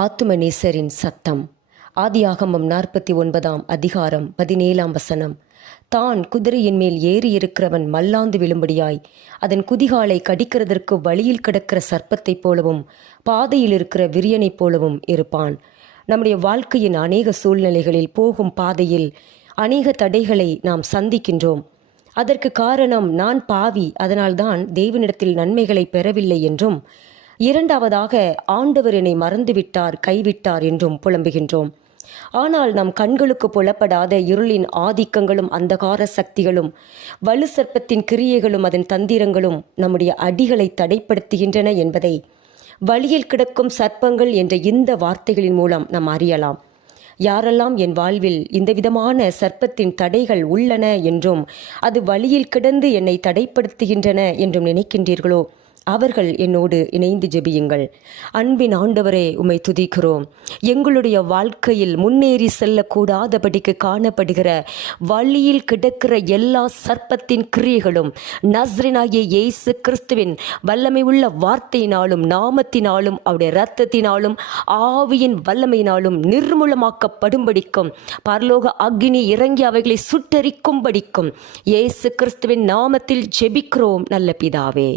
ஆத்துமநேசரின் சத்தம். ஆதியாகமம் 49ஆம் அதிகாரம் 17ஆம் வசனம். தான் குதிரையின் மேல் ஏறி இருக்கிறவன் மல்லாந்து விழும்படியாய் அதன் குதிகாலை கடிக்கிறதற்கு வழியில் கிடக்கிற சர்ப்பத்தைப் போலவும் பாதையில் இருக்கிற விரியனைப் போலவும் இருப்பான். நம்முடைய வாழ்க்கையின் அநேக சூழ்நிலைகளில் போகும் பாதையில் அநேக தடைகளை நாம் சந்திக்கின்றோம். அதற்கு காரணம் நான் பாவி, அதனால்தான் தேவனிடத்தில் நன்மைகளை பெறவில்லை என்றும், இரண்டாவதாக ஆண்டவர் என்னை மறந்துவிட்டார், கைவிட்டார் என்றும் புலம்புகின்றோம். ஆனால் நம் கண்களுக்கு புலப்படாத இருளின் ஆதிக்கங்களும் அந்தகார சக்திகளும் வலு சர்ப்பத்தின் கிரியைகளும் அதன் தந்திரங்களும் நம்முடைய அடிகளை தடைப்படுத்துகின்றன என்பதை வழியில் கிடக்கும் சர்ப்பங்கள் என்ற இந்த வார்த்தைகளின் மூலம் நாம் அறியலாம். யாரெல்லாம் என் வாழ்வில் இந்த விதமான சர்ப்பத்தின் தடைகள் உள்ளன என்றும் அது வழியில் கிடந்து என்னை தடைப்படுத்துகின்றன என்றும் நினைக்கின்றீர்களோ, அவர்கள் என்னோடு இணைந்து ஜெபியுங்கள். அன்பின் ஆண்டவரே, உம்மை துதிக்கிறோம். எங்களுடைய வாழ்க்கையில் முன்னேறி செல்லக்கூடாதபடிக்கு காணப்படுகிற வழியில் கிடக்கிற எல்லா சர்ப்பத்தின் கிரியைகளும் நஸ்ரேனாகிய இயேசு கிறிஸ்துவின் வல்லமை உள்ள வார்த்தையினாலும் நாமத்தினாலும் அவருடைய இரத்தத்தினாலும் ஆவியின் வல்லமையினாலும் நிர்மூலமாக்கப்படும்படிக்கும் பரலோக அக்னி இறங்கி அவைகளை சுட்டரிக்கும்படிக்கும் இயேசு கிறிஸ்துவின் நாமத்தில் ஜெபிக்கிறோம் நல்ல பிதாவே.